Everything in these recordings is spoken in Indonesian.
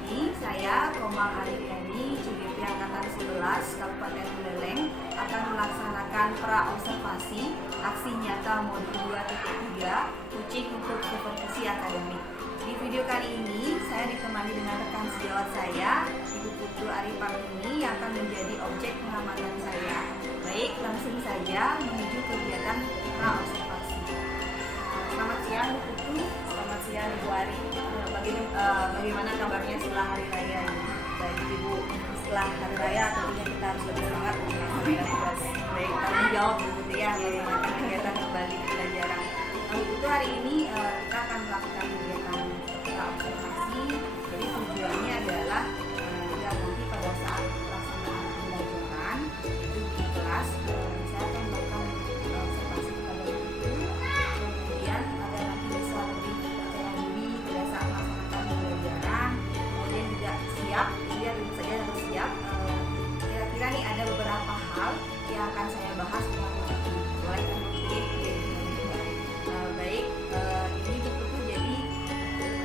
ini saya, Komang Ariani, CGP Angkatan 11 Kabupaten Buleleng akan melaksanakan pra-observasi aksi nyata modul 2.3 Kucing untuk supervisi akademik. Di video kali ini saya ditemani dengan rekan sejawat saya, Ibu Putu Arifardini, yang akan menjadi objek pengamatan saya. Baik, langsung saja menuju kegiatan pra-observasi. Selamat siang Bu Putu. Selamat siang Ibu Ari. Bagaimana kabarnya setelah hari raya ini? Baik Ibu, setelah hari raya tentunya kita harus lebih semangat untuk melaksanakan tugas. Baik, tanggung jawab Bu Putu ya, bagaimana kegiatan kembali ke pelajaran. Bu Putu, hari ini kita akan melakukan kegiatan pra-observasi. Jadi tujuannya adalah ya nanti pada saat pelaksanaan pembelajaran itu di kelas saya akan melakukan observasi kepada Bu Putu. Kemudian agar nanti bisa lebih percaya diri pada saat melaksanakan pembelajaran. Kemudian juga siap, ya tentu saja harus siap. Kira-kira nih ada beberapa hal yang akan saya bahas dengan Bu Putu. Boleh baik, ini Bu Putu, jadi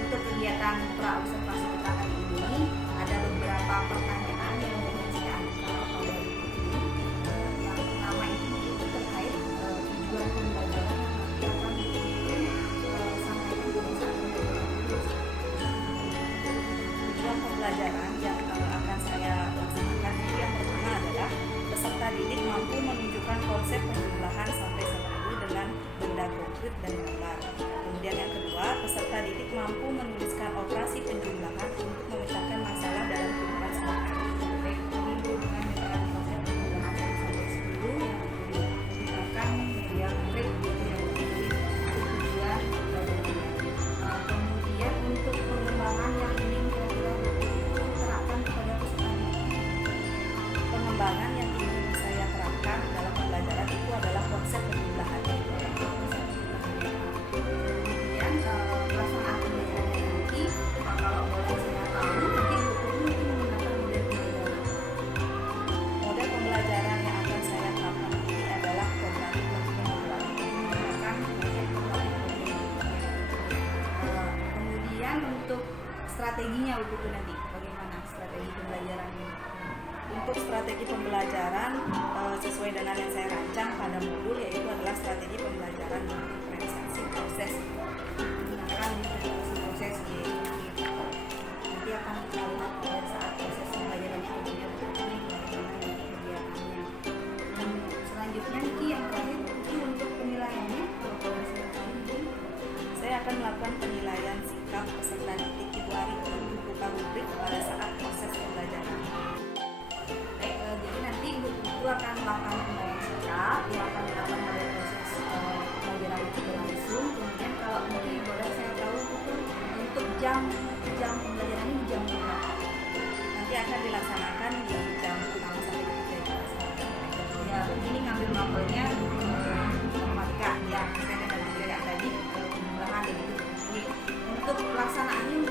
untuk kegiatan pra-observasi kita kali ini ada beberapa pertanyaan yang ingin saya ajukan kepada Bu Putu. Yang pertama itu terkait tujuan pembelajaran yang nanti akan sampaikan pada saat pembelajaran. Tujuan pembelajaran yang akan saya laksanakan itu yang pertama adalah peserta didik mampu menunjukkan konsep penjumlahan sampai 1000 dengan benda konkret dan gambar. Kemudian yang kedua, peserta didik mampu menuliskan operasi penjumlahan untuk memecahkan masalah dalam kehidupan sehari-hari. Baik, ini berhubungan dengan konsep penjumlahan sampai 10 yang digunakan media konkret yang menjadi tujuan pembelajaran. Kemudian untuk pengembangan yang ingin kira-kira diterapkan kepada peserta didik. Pengembangan yang ingin saya terapkan dalam pembelajaran itu adalah konsep penjumlahan. Kemudian pelaksanaan pembelajarannya nanti, kalau boleh saya tahu, nanti Bu Putu menggunakan model pembelajaran yang akan saya terapkan nanti adalah kognitif behavioral, menggunakan kognitif behavioral. Kemudian untuk strateginya Bu Putu nanti, bagaimana strategi pembelajarannya? Untuk strategi pembelajaran sesuai dengan yang saya rancang pada modul, yaitu adalah strategi pembelajaran diferensiasi proses. Menggunakan diferensiasi proses nanti akan kita lihat pada saat proses pembelajaran itu kemudian bagaimana kegiatannya. Dan selanjutnya nanti yang terakhir itu untuk penilaiannya, kalau boleh saya tahu, saya akan melakukan penilaian sikap peserta didik Ibu Ari untuk buka rubrik pada saat proses pembelajaran. Jadi nanti Bu Putu akan melakukan penilaian sikap yang akan dilakukan pada proses pembelajaran itu berlangsung. Kemudian kalau nanti boleh saya tahu Bu Putu, untuk jam pembelajaran ini jam berapa? Nanti akan dilaksanakan di jam 6 sampai 3. Ya, ini ngambil mapelnya matematika ya, saya kan dari tadi penjumlahan begitu. Jadi untuk pelaksanaannya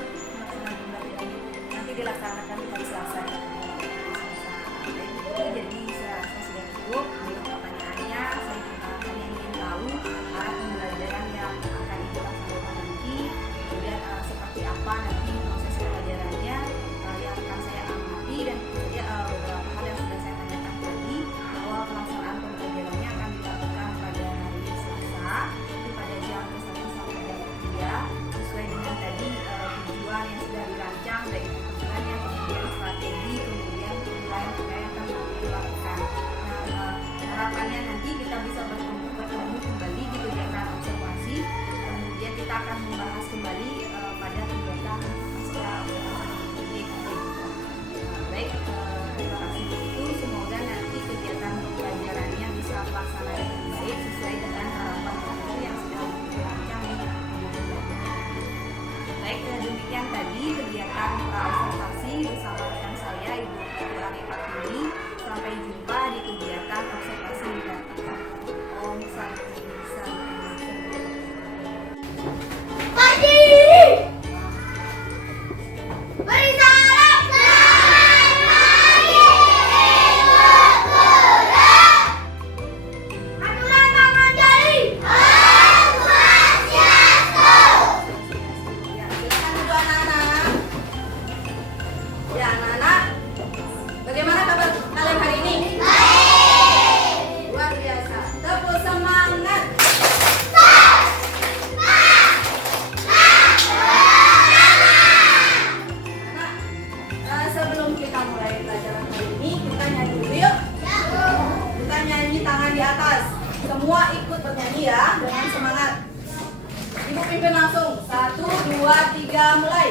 nanti dilaksanakan di hari Selasa. Jadi saya sudah cukup dengan pertanyaannya. Saya hanya ingin tahu arah pembelajaran yang akan dilaksanakan nanti, kemudian seperti apa nanti proses pembelajarannya yang akan saya amati, dan beberapa hal yang sudah saya tanyakan tadi, bahwa pelaksanaan pembelajarannya akan dilakukan pada hari Selasa itu pada jam 1 sampai jam 3 sesuai dengan tadi tujuan yang sudah dirancang, baik tujuannya, kemudian strategi, kemudian penilaian yang akan dilakukan. Nah, harapannya nanti kita bisa bertemu kembali di kegiatan observasi. Kemudian kita akan membahas kembali pada kegiatan pasca observasi. Baik, terima kasih itu. Semoga nanti kegiatan pembelajarannya bisa terlaksana dengan baik sesuai dengan harapan kita yang sudah dirancang. Baik, demikian tadi kegiatan pra-observasi bersama rekan saya Ibu Putu Arifardini. Sampai jumpa di kegiatan observasi mendatang. Om Santi Santi. Ibu pimpin langsung. 1, 2, 3, mulai.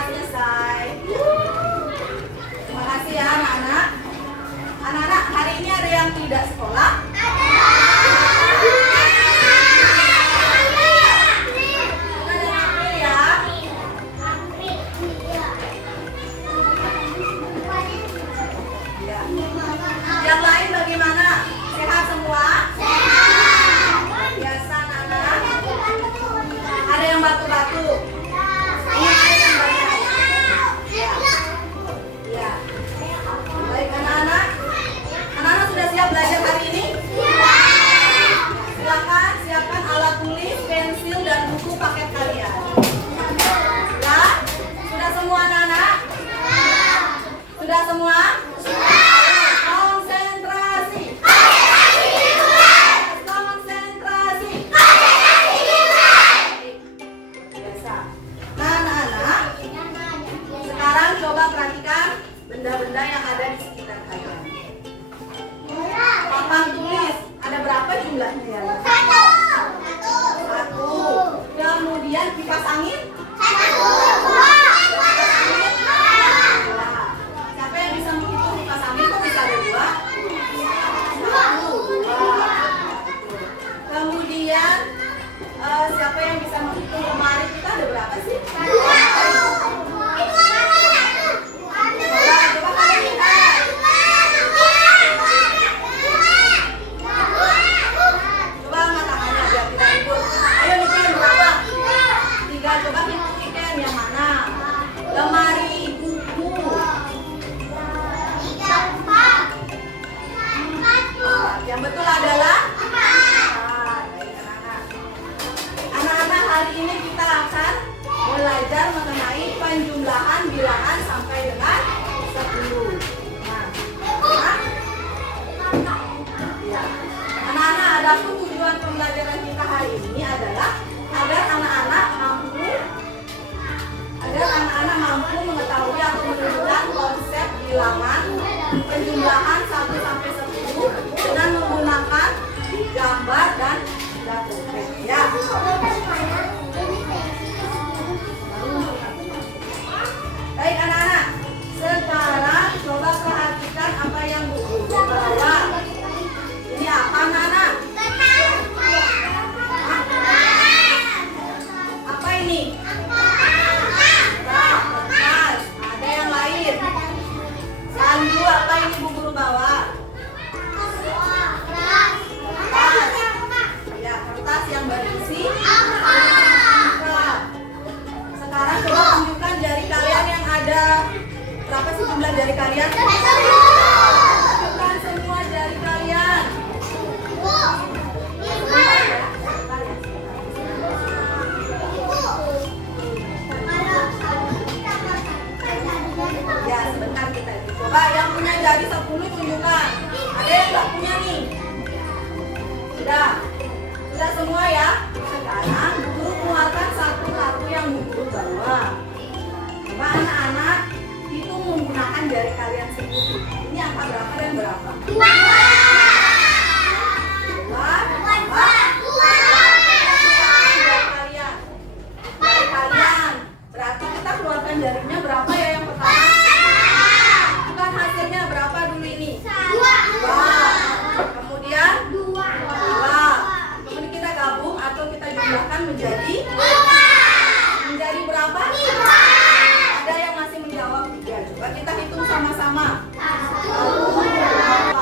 Selesai. Terima kasih ya anak-anak. Anak-anak, hari ini ada yang tidak sekolah? Yang lain bagaimana? Sehat semua? Sehat. Biasa anak-anak. Ada yang batuk-batuk. Belajar hari ini? Ya. Silakan siapkan alat tulis, pensil, dan buku paket kalian. Ya? Sudah semua anak-anak? Sudah semua? Konsentrasi. Konsentrasi. Biasa. Nah, anak-anak, sekarang coba perhatikan benda-benda yang ada di sekitar kalian. Papan tulis, ada berapa jumlahnya ya? Satu. Kemudian kipas angin? Siapa yang bisa menghitung kipas angin? Kok bisa ada dua? Kemudian siapa yang bisa menghitung lemari kita ada berapa sih? Coba kalian lihat. Coba hitung yang mana? Lemari buku. Yang betul adalah baik anak-anak. Anak-anak, hari ini kita akan belajar mengenai penjumlahan bilangan sampai dengan 10. Ya. Anak-anak, adapun tujuan pembelajaran kita hari ini adalah agar anak-anak mampu mengetahui atau menentukan konsep bilangan penjumlahan 1 sampai 10 dengan menggunakan gambar dan data. Ya. Baik anak-anak, sekarang coba perhatikan apa yang buku bawa. Ini apa anak-anak? Apa ini? Ada yang lain? Sandu, apa ini Bu Guru bawa? Kertas. Ya, kertas yang berisi menjadi menjadi berapa? Ada yang masih menjawab 3. Coba kita hitung sama-sama. 1, 2, 3.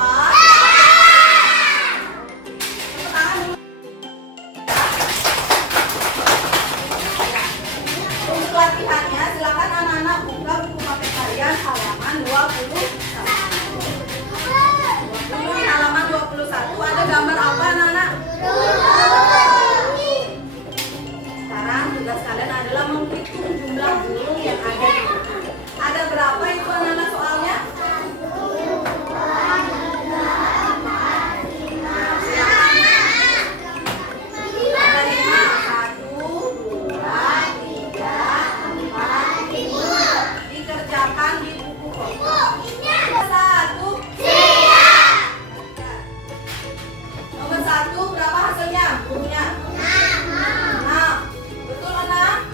Untuk latihannya, silakan anak-anak buka buku paket kalian halaman 21. Dulu di halaman 21 ada gambar apa anak-anak? Sekarang tugas kalian adalah menghitung jumlah burung yang ada di buku. Ada berapa itu anak-anak soalnya? Ada 5. 1, 2, 3, 4, 5. Dikerjakan di buku kosong. 1. Nomor 1 berapa hasilnya? Bukunya? 6. Betul anak?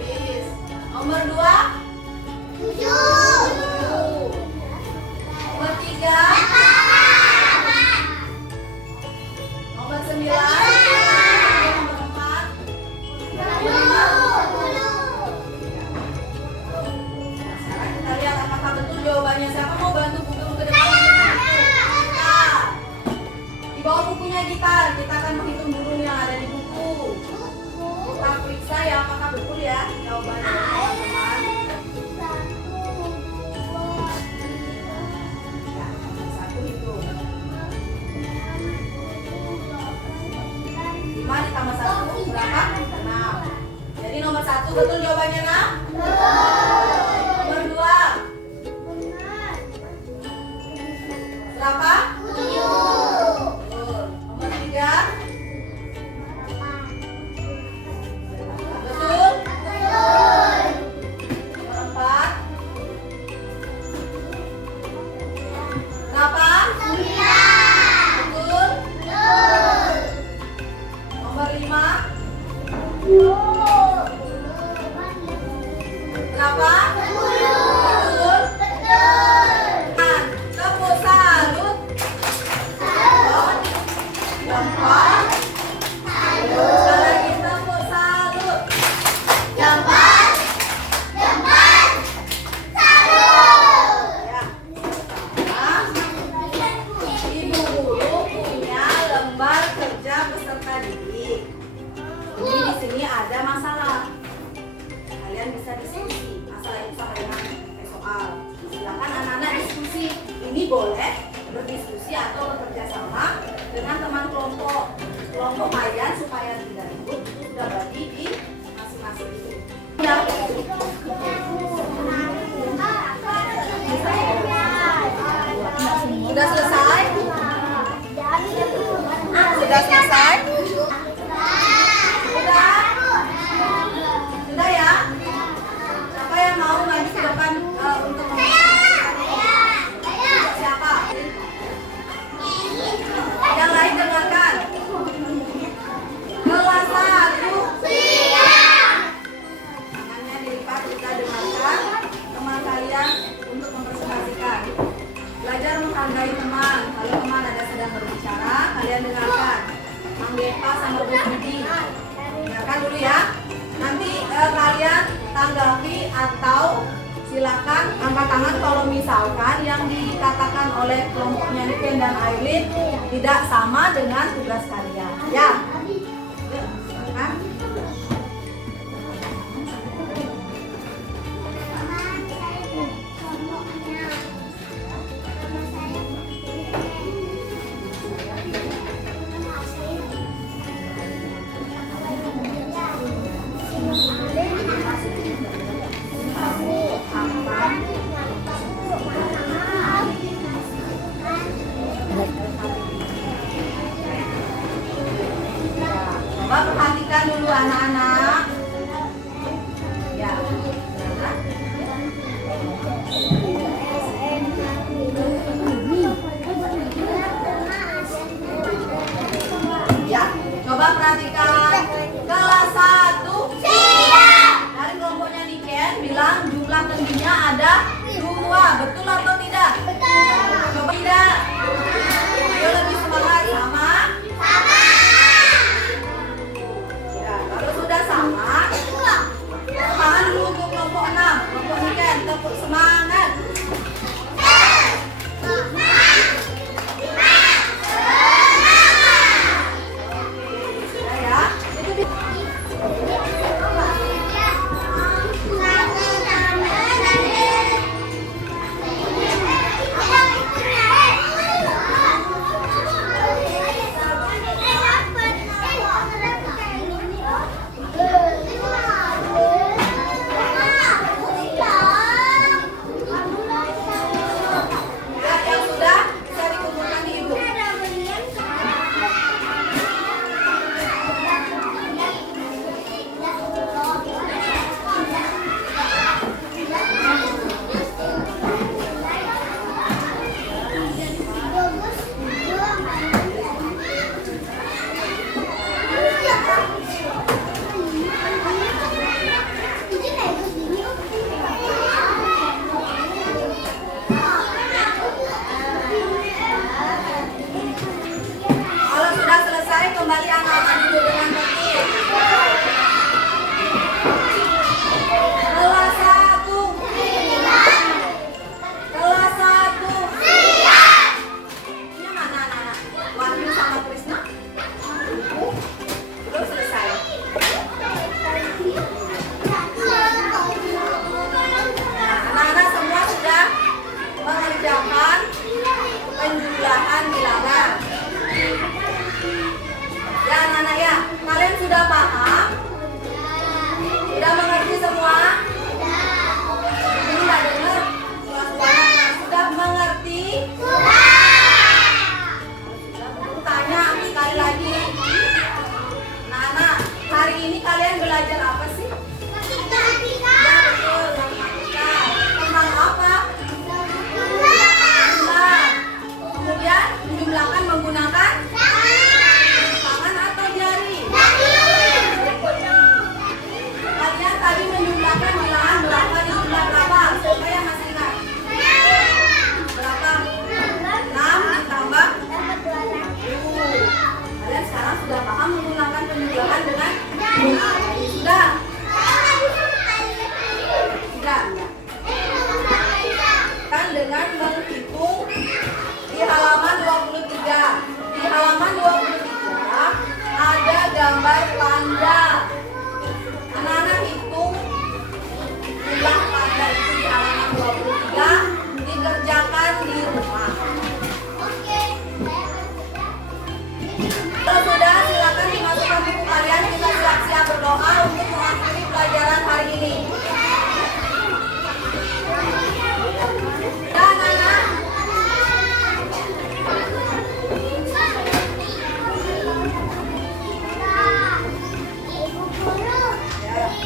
Yes. Nomor 2? 7. Nomor 3? Nomor 9? Nomor 4? Sekarang kita lihat apakah betul jawabannya. Siapa mau bantu buku ke depan? Di bawah bukunya kita akan menghitung burung yang ada di buku. Kita periksa ya apakah betul ya jawabannya teman-teman. Ya, nomor 1 hitung. 5 ditambah 1 berapa? 6. Jadi nomor 1 betul jawabannya 6? Nomor 2 berapa? 7. Nomor 3? Betul? Nomor 4? Berapa? 9. Betul? Nomor 5? Berapa? 10. Betul? Tepuk salut. Jempol. Sekali lagi tepuk salut. Jempol. Ya. Ibu guru punya lembar kerja peserta didik. Jadi di sini ada masalah. Kalian bisa diskusi. Masalah itu sama dengan soal. Silakan anak-anak diskusi. Ini boleh berdiskusi atau bekerja sama dengan teman kelompok kalian supaya tidak ribut. Itu sudah bagi di masing-masing itu. Ya. Sudah selesai? Sudah selesai? Sudah ya? Siapa yang mau maju ke depan untuk siapa? Yang lain dengarkan. Kelas 1 tangannya dilipat, kita dengarkan teman kalian untuk mempresentasikan. Belajar menghargai teman. Kalau teman ada sedang berbicara, kalian dengarkan. Mang Depa sama Bu Budi. Dengarkan dulu ya. Nanti kalian tanggapi atau silakan angkat tangan kalau misalkan yang dikatakan oleh kelompoknya Niken dan Aileen tidak sama dengan tugas kalian. Ya. Silakan. Coba perhatikan dulu anak-anak. Ya. Ya, coba perhatikan. Kelas 1 siap. Dari kelompoknya Niken bilang jumlah kendinya ada 2. Betul atau tidak? Betul. Coba tidak. Ayo lebih semangat. Sama? Sama.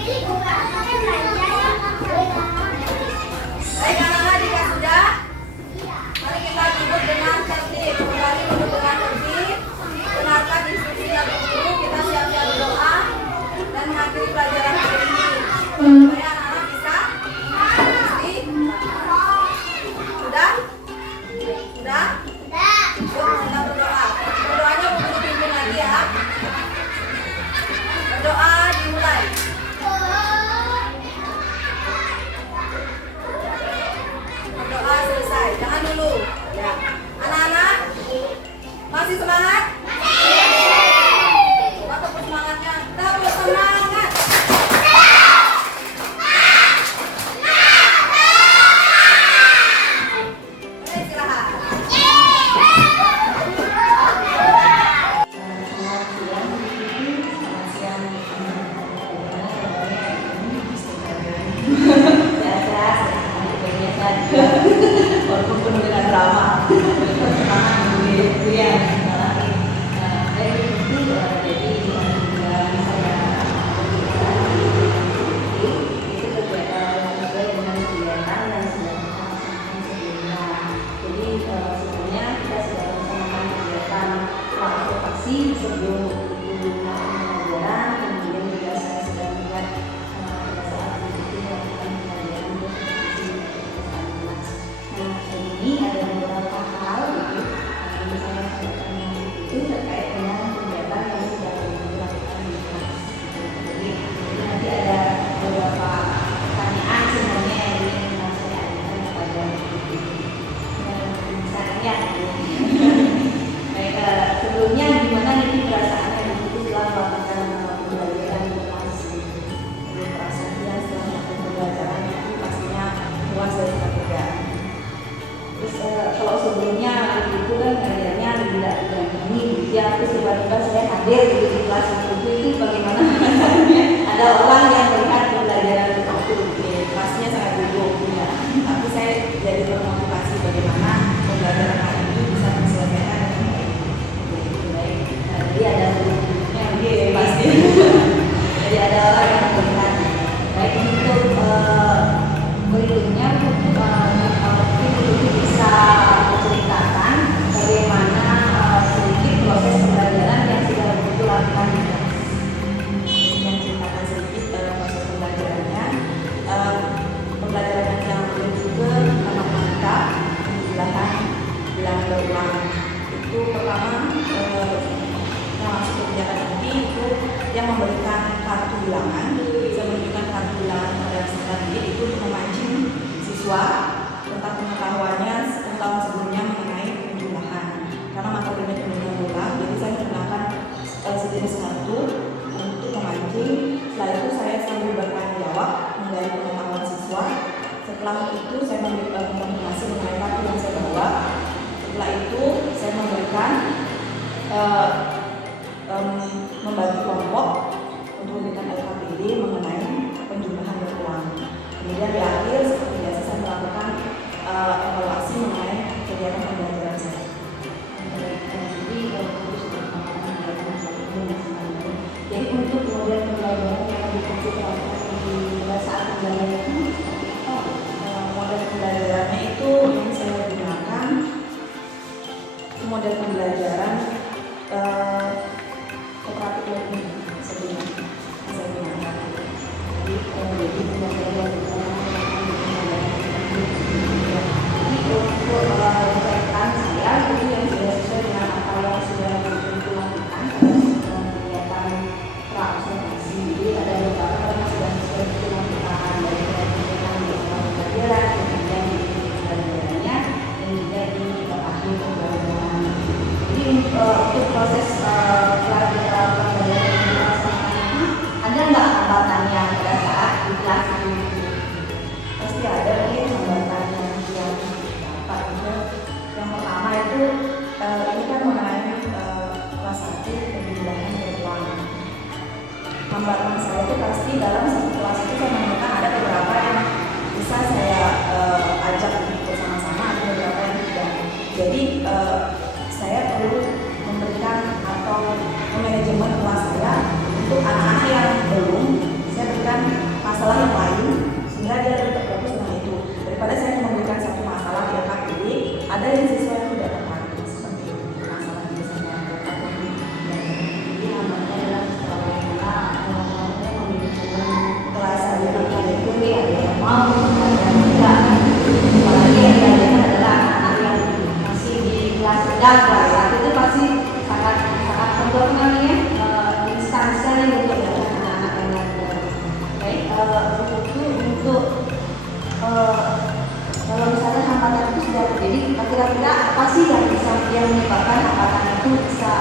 Baik anak-anak, jika sudah, mari kita duduk dengan tertib. Kembali duduk dengan tertib. Dengarkan instruksi dari guru. Kita siap-siap berdoa dan mengakhiri pelajaran hari ini. Mari anak-anak bisa. Sudah? Sudah? Yuk kita berdoa. Berdoanya bukan dipimpin lagi ya. Berdoa dimulai. Berdoa selesai. Jangan dulu. Ya. Anak-anak masih semangat? Coba tepuk semangatnya. Tepuk semangat. Boleh istirahat. Walaupun penuh dengan drama, semangat menjadi yang jadi itu kegiatan sesuai dengan kegiatan yang sudah kita laksanakan sebelumnya. Jadi sebelumnya kita sudah melaksanakan kegiatan observasi sebelum pembelajaran, kemudian juga saya sudah melihat pada saat itu melakukan pembelajaran ini ada beberapa hal gitu yang saya sampaikan itu terkait dengan kegiatan yang sudah dilakukan di kelas. Jadi nanti ada beberapa pertanyaan sebenarnya yang ingin saya ajukan kepada misalnya baik sebelumnya gimana nih perasaannya begitu setelah melakukan pembelajaran di kelas. Jadi perasaannya setelah melakukan pembelajaran itu pastinya puas dan kebahagiaan. Terus kalau sebelumnya itu kan ngajarnya tidak begini ya, terus tiba-tiba saya hadir di kelas itu bagaimana rasanya? Ada orang yang melihat pembelajaran itu kelasnya sangat gugup ya, tapi saya jadi termotivasi bagaimana pembelajaran hari ini bisa diselesaikan dengan baik. Jadi ada grupnya gitu pasti. Jadi ada orang yang melihat baik untuk berikutnya mungkin bisa menceritakan bagaimana sedikit proses pembelajaran yang sudah dilakukan di kelas. Yang ceritakan sedikit proses pembelajarannya. Pembelajaran yang juga matematika, bilangan berulang. Itu pertama yang masuk kegiatan ini itu yang memberikan kartu bilangan. Saya memberikan kartu bilangan pada sekolah itu untuk memancing siswa tentang pengetahuannya tahun sebelumnya mengenai penjumlahan. Karena materinya penjumlahan berulang, jadi saya menggunakan sejenis kartu untuk memancing. Setelah itu saya sambil bertanya jawab menggali pengetahuan siswa. Setelah itu saya memberikan informasi mengenai kartu yang saya bawa. Setelah itu saya memberikan membagi kelompok untuk memberikan LKPD mengenai penjumlahan berulang. Kemudian di akhir seperti biasa saya melakukan evaluasi mengenai kegiatan pembelajaran saya. Jadi untuk model pembelajaran yang dikasih pada saat pembelajaran itu, model pembelajarannya itu yang saya gunakan model pembelajaran kooperatif learning sebenarnya saya gunakan. Jadi pembelajaran untuk rekan saya itu yang sudah sesuai dengan apa yang sudah dilakukan dalam kegiatan praobservasi. Jadi ada beberapa yang sudah sesuai dilakukan dari kegiatan pembelajaran, kemudian di pembelajarannya dan juga di akhir pembelajaran. Jadi untuk proses pembelajaran itu ada nggak hambatannya pada saat di kelas itu? Pasti ada mungkin hambatannya yang yang pertama itu ini kan mengenai kelas 1 penjumlahan berulang. Hambatan saya itu pasti dalam satu kelas itu saya menemukan ada beberapa yang bisa saya ajak bersama-sama, ada beberapa yang tidak. Jadi saya perlu memberikan atau manajemen kelas saya untuk anak-anak yang belum, saya berikan mau belajar enggak. Apalagi yang diajarkan adalah anak-anak yang masih di kelas sedang, kelas 1 itu pasti sangat sangat perlu instansi untuk belajar anak-anak yang lain. Baik, untuk kalau misalnya hambatan itu sudah terjadi, kira-kira apa sih yang menyebabkan hambatan itu bisa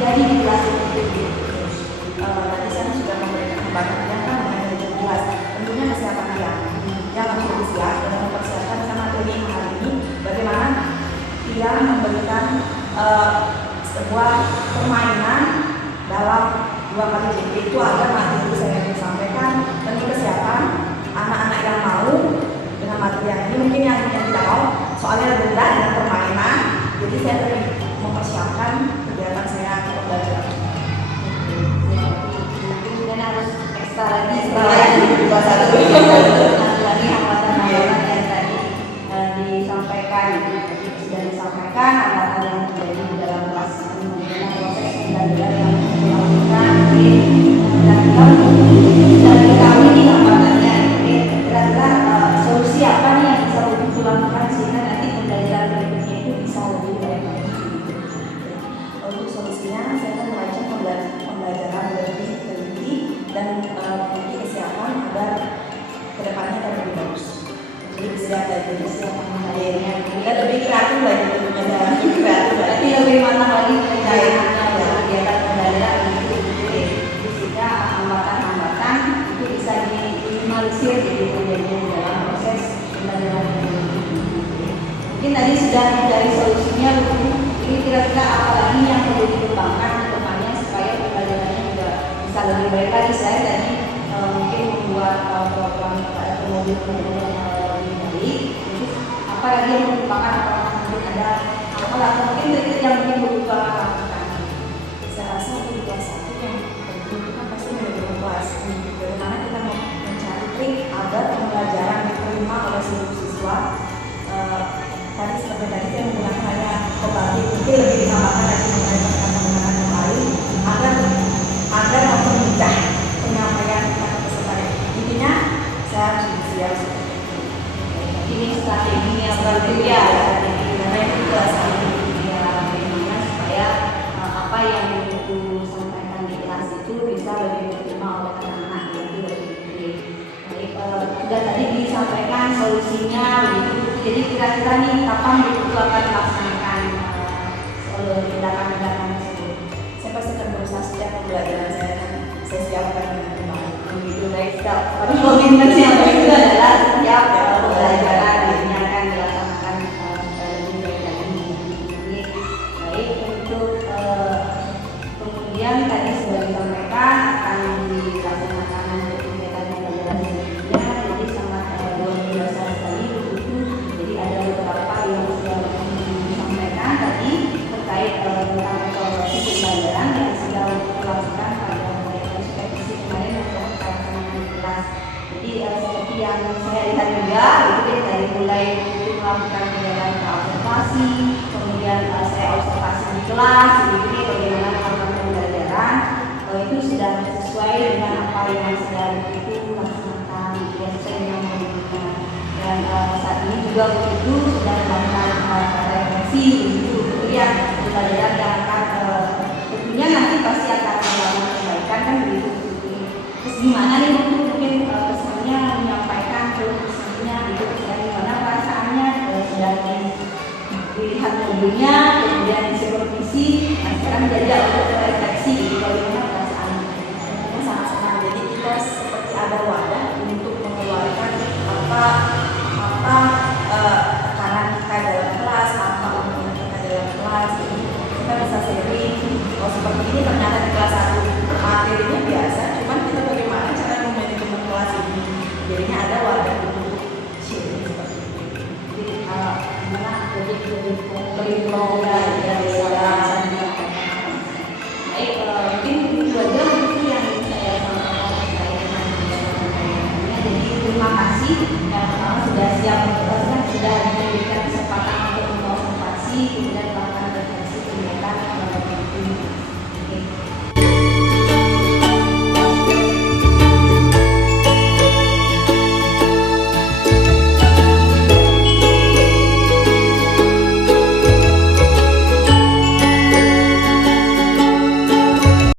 jadi di kelas itu? Tadi saya sudah memberikan hambatan yang kan mengenai kelas. Tentunya kesiapan yang harus bersiap dan mempersiapkan sama materi hari ini. Bagaimana dia memberikan sebuah permainan dalam 2 kali JP itu agar materi saya disampaikan, tentu kesiapan anak-anak yang mau dengan materi yang ini, mungkin yang tidak mau soalnya berbeda dengan permainan, jadi saya lebih mempersiapkan kegiatan saya ke pembelajaran. Dan harus ekstra lagi lagi hambatan-hambatan yang tadi disampaikan, sudah disampaikan hambatan yang terjadi di dalam kelas ini, bagaimana proses pembelajaran yang dilakukan, dan diketahui nih hambatannya, kira-kira solusi apa nih yang bisa dilakukan sehingga nanti pembelajaran berikutnya itu bisa lebih baik lagi. Untuk solusinya saya akan merancang pembelajaran lebih teliti dan memiliki kesiapan agar kedepannya akan lebih bagus. Jadi siap dari kesiapan materinya dan lebih kreatif lagi tentunya, dan lebih kreatif Tapi lebih matang lagi perencanaannya kegiatan pembelajaran itu, sehingga hambatan-hambatan itu bisa diminimalisir jadi terjadinya dalam proses pembelajaran. Mungkin tadi sudah mencari solusinya, ini kira-kira apa lagi yang perlu dikembangkan ke depannya supaya pembelajarannya juga bisa lebih baik lagi. Saya tadi mungkin membuat program atau modul pembelajaran yang lebih baik. Jadi apa lagi yang perlu dikembangkan, apakah mungkin ada atau mungkin yang perlu lakukan? saya rasa untuk di kelas 1 yang penting itu kan pasti manajemen kelas. Bagaimana kita mau mencari trik agar pembelajaran diterima oleh seluruh siswa. Tadi seperti tadi saya menggunakan hanya kembali, mungkin lebih ditambahkan lagi mengenai pendekatan yang lain agar mempermudah penyampaian kepada peserta. Intinya saya harus bersiap. Ini strategi yang berbeda, karena itu kelas ini supaya apa yang disampaikan di kelas itu bisa lebih diterima oleh anak-anak itu lebih. Sudah tadi disampaikan solusinya begitu. Jadi kira-kira nih kapan itu akan dilaksanakan tindakan-tindakan tersebut? Saya pasti akan berusaha setiap pembelajaran saya siapkan dengan baik. Begitu baik, tapi komitmennya itu adalah setiap pembelajaran ini akan dilaksanakan supaya lebih baik lagi. Baik, untuk kemudian tadi sudah disampaikan akan dilaksanakan kegiatan pembelajaran berikutnya. Jadi sangat luar biasa sekali begitu. Jadi ada beberapa yang sudah disampaikan tadi terkait tentang evaluasi pembelajaran yang sudah dilakukan pada supervisi kemarin untuk pelaksanaan kelas. Jadi seperti yang saya lihat juga itu dari mulai melakukan kegiatan observasi, kemudian saya observasi di kelas, ini bagaimana melakukan pembelajaran, itu sudah sesuai dengan apa yang sedang itu laksanakan, sesuai dengan modulnya. Dan saat ini juga begitu sudah melakukan refleksi begitu ya, pembelajaran yang akan tentunya nanti pasti akan melakukan perbaikan kan begitu. Terus gimana nih mungkin kesannya menyampaikan kesannya itu bagaimana perasaannya sudah dilihat mobilnya, kemudian disupervisi, nah sekarang jadi untuk refleksi bagaimana perasaannya. Tentunya sangat senang. Jadi kita seperti ada wadah untuk mengeluarkan apa tekanan kita dalam kelas, apa hubungan kita dalam kelas. Jadi kita bisa sharing. Oh seperti ini ternyata di kelas 1 materinya biasa, cuman kita bagaimana cara memanajemen kelas ini. Jadinya ada wadah untuk sharing seperti ini. Jadi gimana jadi lebih program dari saran. Baik, mungkin itu aja mungkin yang saya sampaikan terkait dengan pembelajaran. Jadi terima kasih